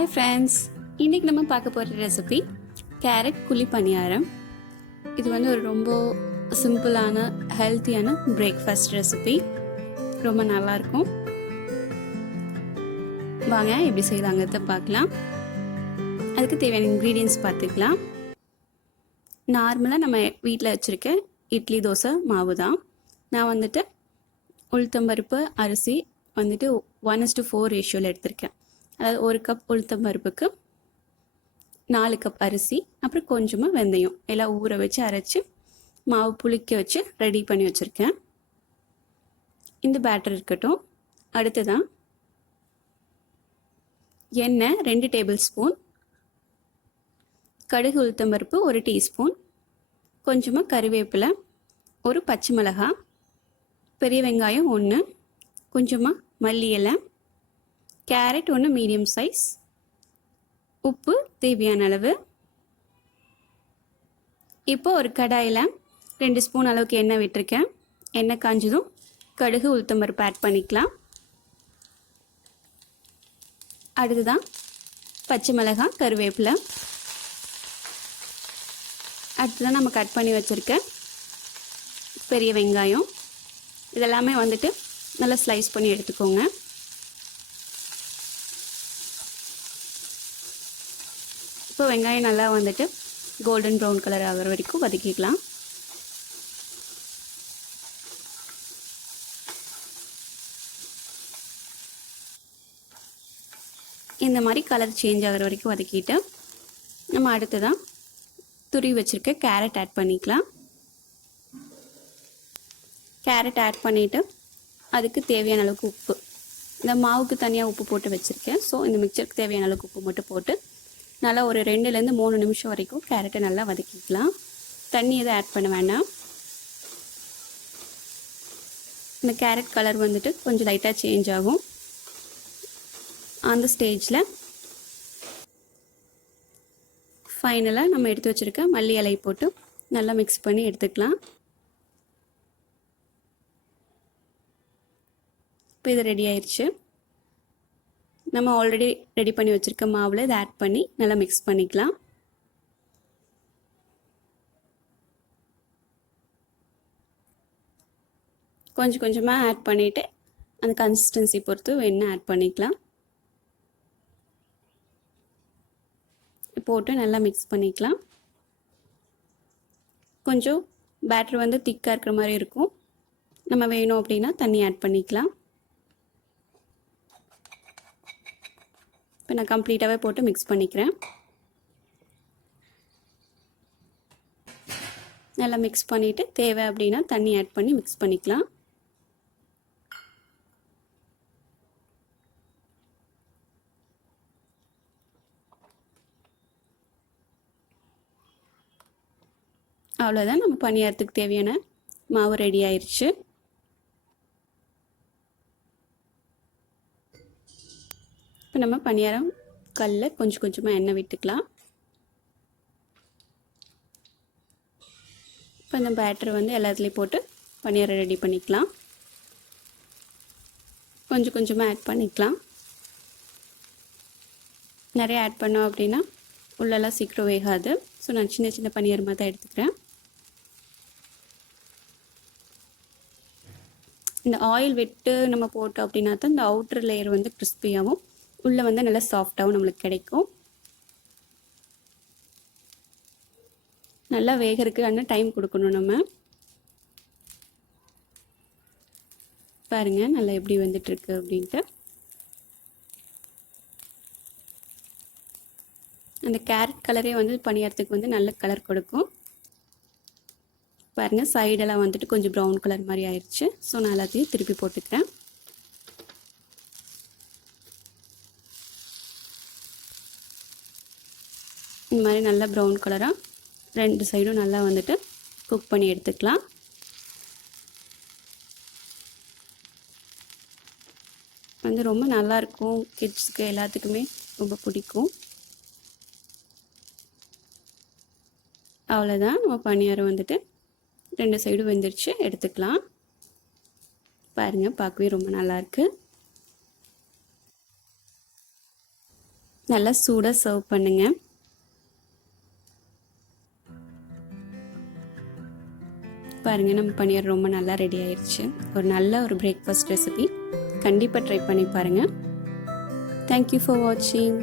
Hi friends, இன்றைக்கி நம்ம பார்க்க போகிற ரெசிபி கேரட் குழி பணியாரம். இது வந்து ஒரு ரொம்ப சிம்பிளான ஹெல்த்தியான பிரேக்ஃபாஸ்ட் ரெசிபி. ரொம்ப நல்லாயிருக்கும். வாங்க எப்படி செய்யலாங்கிறத பார்க்கலாம். அதுக்கு தேவையான இன்க்ரீடியன்ஸ் பார்த்துக்கலாம். நார்மலாக நம்ம வீட்டில் வச்சுருக்க இட்லி தோசை மாவு தான். நான் வந்துட்டு உளுத்தம்பருப்பு அரிசி வந்துட்டு 1:4 ரேஷியோவில் எடுத்திருக்கேன். அதாவது 1 கப் உளுத்தம்பருப்புக்கு 4 கப் அரிசி, அப்புறம் கொஞ்சமாக வெந்தயம் எல்லாம் ஊற வச்சு அரைச்சி மாவு புளிக்க வச்சு ரெடி பண்ணி வச்சுருக்கேன். இந்த பேட்டர் இருக்கட்டும். அடுத்ததான் எண்ணெய் 2 டேபிள் ஸ்பூன், கடுகு உளுத்தம்பருப்பு 1 டீஸ்பூன், கொஞ்சமாக கறிவேப்பிலை, ஒரு பச்சை மிளகாய், பெரிய வெங்காயம் 1, கொஞ்சமாக மல்லி இலை, கேரட் 1 மீடியம் சைஸ், உப்பு தேவையான அளவு. இப்போ ஒரு கடாயில் 2 ஸ்பூன் அளவுக்கு எண்ணெய் விட்டுருக்கேன். எண்ணெய் காஞ்சதும் கடுகு உளுத்தம்பருப்பு ஆட் பண்ணிக்கலாம். அடுத்துதான் பச்சை மிளகாய், கருவேப்பிலை, அடுத்துதான் நம்ம கட் பண்ணி வச்சுருக்க பெரிய வெங்காயம். இதெல்லாமே வந்துட்டு நல்லா ஸ்லைஸ் பண்ணி எடுத்துக்கோங்க. இப்போ வெங்காயம் நல்லா வந்துட்டு கோல்டன் ப்ரௌன் கலர் ஆகிற வரைக்கும் வதக்கிக்கலாம். இந்த மாதிரி கலர் சேஞ்ச் ஆகிற வரைக்கும் வதக்கிட்டு நம்ம அடுத்ததான் துருவி வச்சுருக்க கேரட் ஆட் பண்ணிக்கலாம். கேரட் ஆட் பண்ணிவிட்டு அதுக்கு தேவையான அளவுக்கு உப்பு, இந்த மாவுக்கு தனியாக உப்பு போட்டு வச்சுருக்கேன். ஸோ இந்த மிக்சருக்கு தேவையான அளவுக்கு உப்பு மட்டும் போட்டு நல்லா ஒரு 2லேருந்து 3 நிமிஷம் வரைக்கும் கேரட்டை நல்லா வதக்கிக்கலாம். தண்ணி எதுவும் ஆட் பண்ண வேண்டாம். இந்த கேரட் கலர் வந்துட்டு கொஞ்சம் லைட்டாக சேஞ்ச் ஆகும். அந்த ஸ்டேஜில் ஃபைனலாக நம்ம எடுத்து வச்சுருக்க மல்லி இலை போட்டு நல்லா மிக்ஸ் பண்ணி எடுத்துக்கலாம். இப்போ இது ரெடி ஆயிடுச்சு. நம்ம ஆல்ரெடி ரெடி பண்ணி வச்சுருக்க மாவில் இதை ஆட் பண்ணி நல்லா மிக்ஸ் பண்ணிக்கலாம். கொஞ்சம் கொஞ்சமாக ஆட் பண்ணிவிட்டு அந்த கன்சிஸ்டன்சி பொறுத்து வேணால் ஆட் பண்ணிக்கலாம். போட்டு நல்லா மிக்ஸ் பண்ணிக்கலாம். கொஞ்சம் பேட்டர் வந்து திக்காக இருக்கிற மாதிரி இருக்கும். நம்ம வேணும் அப்படின்னா தண்ணி ஆட் பண்ணிக்கலாம். இப்போ நான் கம்ப்ளீட்டாகவே போட்டு மிக்ஸ் பண்ணிக்கிறேன். நல்லா மிக்ஸ் பண்ணிவிட்டு தேவை அப்படின்னா தண்ணி ஆட் பண்ணி மிக்ஸ் பண்ணிக்கலாம். அவ்வளோதான், நம்ம பணியாரத்துக்கு தேவையான மாவு ரெடி ஆயிடுச்சு. இப்போ நம்ம பணியாரம் கல்லில் கொஞ்சம் கொஞ்சமாக எண்ணெய் விட்டுக்கலாம். இப்போ இந்த பேட்டர் வந்து எல்லாத்துலேயும் போட்டு பணியாரம் ரெடி பண்ணிக்கலாம். கொஞ்சம் கொஞ்சமாக ஆட் பண்ணிக்கலாம். நிறைய ஆட் பண்ணோம் அப்படின்னா உள்ளெல்லாம் சீக்கிரம் வேகாது. ஸோ நான் சின்ன சின்ன பணியாரமாக தான் எடுத்துக்கிறேன். இந்த ஆயில் விட்டு நம்ம போட்டோம் அப்படின்னா தான் இந்த அவுட்டர் லேயர் வந்து கிறிஸ்பியாகவும் உள்ளே வந்து நல்லா சாஃப்டாகவும் நம்மளுக்கு கிடைக்கும். நல்லா வேகிறதுக்கு டைம் கொடுக்கணும். நம்ம பாருங்கள் நல்லா எப்படி வந்துட்டுருக்கு அப்படின்ட்டு. அந்த கேரட் கலரே வந்து பணியாரத்துக்கு வந்து நல்ல கலர் கொடுக்கும். பாருங்கள் சைடெல்லாம் வந்துட்டு கொஞ்சம் ப்ரௌன் கலர் மாதிரி ஆயிடுச்சு. ஸோ நான் எல்லாத்தையும் திருப்பி போட்டுக்கிறேன். இந்த மாதிரி நல்லா ப்ரௌன் கலராக 2 சைடும் நல்லா வந்துட்டு குக் பண்ணி எடுத்துக்கலாம். வந்து ரொம்ப நல்லாயிருக்கும். கிட்ஸுக்கு எல்லாத்துக்குமே ரொம்ப பிடிக்கும். அவ்வளோதான், நம்ம பணியாரம் வந்துட்டு 2 சைடும் வெந்துருச்சு, எடுத்துக்கலாம். பாருங்கள் பார்க்கவே ரொம்ப நல்லாயிருக்கு. நல்லா சூடாக சர்வ் பண்ணுங்கள். பாருங்கள், நம்ம பனியாரம் ரொம்ப நல்லா ரெடி ஆயிடுச்சு. ஒரு நல்ல ஒரு பிரேக்ஃபாஸ்ட் ரெசிபி. கண்டிப்பாக ட்ரை பண்ணி பாருங்கள். தேங்க்யூ ஃபார் வாட்சிங்.